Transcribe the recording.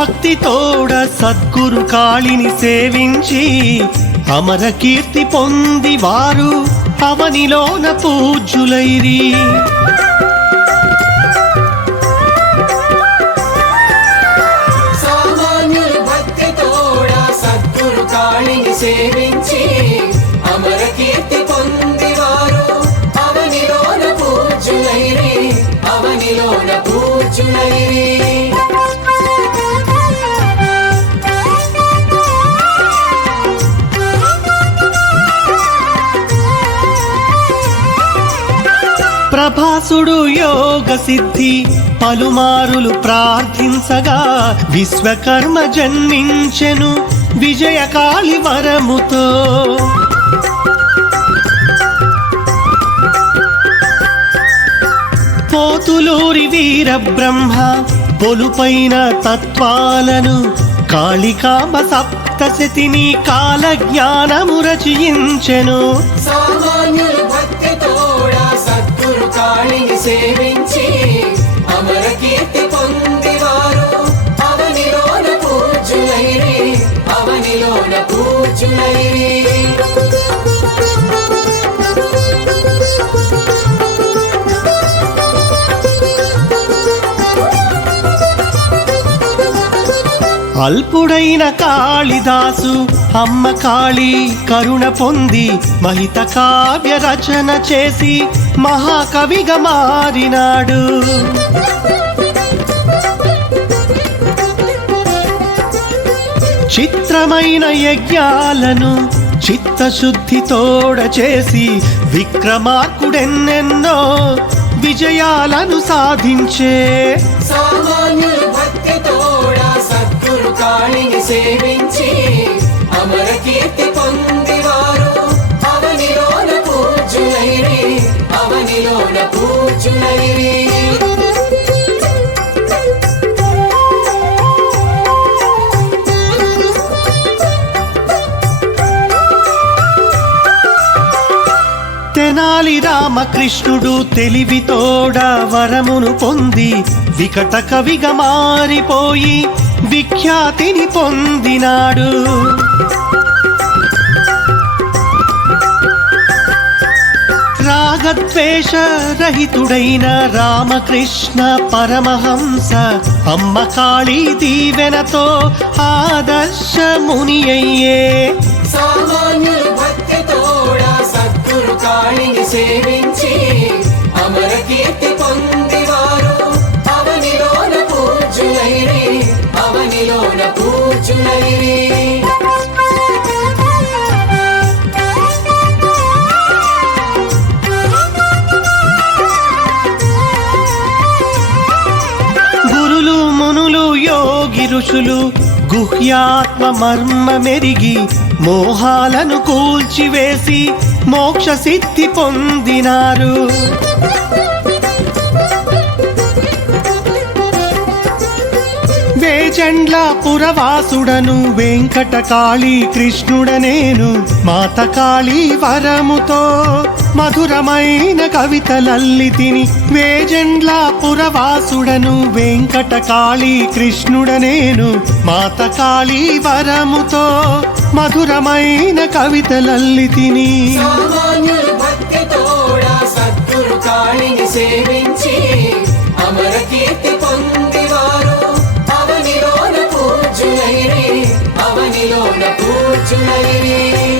భక్తితోడ సద్గురు కాళిని సేవించి అమర కీర్తి పొంది వారు అవనిలోన పూజ్యులైరి. సేవించి అమర కీర్తి పొందివారు అవనిలోన పూజులైరి అవనిలోన పూజులైరి ప్రభాసుడు యోగ సిద్ధి పలుమారులు ప్రార్థించగా విశ్వకర్మ జన్మించెను విజయకాళి వరముతో. పోతులూరి వీర బ్రహ్మ పొలుపైన తత్వాలను కాళికాంబ సప్తశతిని కాల జ్ఞానము రచయించెను వాణిని సేవించి అమర కీర్తి పొందివారు. అవనిలోన పూజులైరి అవనిలోన పూజులైరి అల్పుడైన కాళిదాసు అమ్మ కాళి కరుణ పొంది మహిత కావ్య రచన చేసి మహాకవిగా మారినాడు. చిత్రమైన యజ్ఞాలను చిత్తశుద్ధితోడ చేసి విక్రమార్కుడెన్నెన్నో విజయాలను సాధించే సామాన్యుల కాళిని సేవించి అమర కీర్తి పొందివారు. అవనిలోన పూజులైరి అవనిలోన పూజులైరి తెనాలి రామకృష్ణుడు తెలివితోడ వరమును పొంది వికట కవిగా మారిపోయి విఖ్యాతిని పొందినాడు. రాగద్వేష రహితుడైన రామకృష్ణ పరమహంస అమ్మ కాళీ దీవెనతో ఆదర్శ ముని అయ్యే సామాన్యులు భక్తితోడ సద్గురు కాళిని సేవించి అమర కీర్తి పొంది కూర్చునైరి గురులు మునులు యోగి ఋషులు గుహ్యాత్మ మర్మ మెరిగి మోహాలను కూల్చివేసి మోక్ష సిద్ధి పొందినారు. చెండ్ల పురవాసుడను వెంకట కాళీ కృష్ణుడనేను మాత కాళీ వరముతో మధురమైన కవితలల్లితిని వేజెండ్ల పురవాసుడను వెంకట కాళీ కృష్ణుడనేను మాత కాళీ వరముతో మధురమైన కవితలల్లితిని సామాన్యులు భక్తితోడ సద్గురు కాళిని అవనిలోన పూజ్యులైరి అవనిలోన పూజ్యులైరి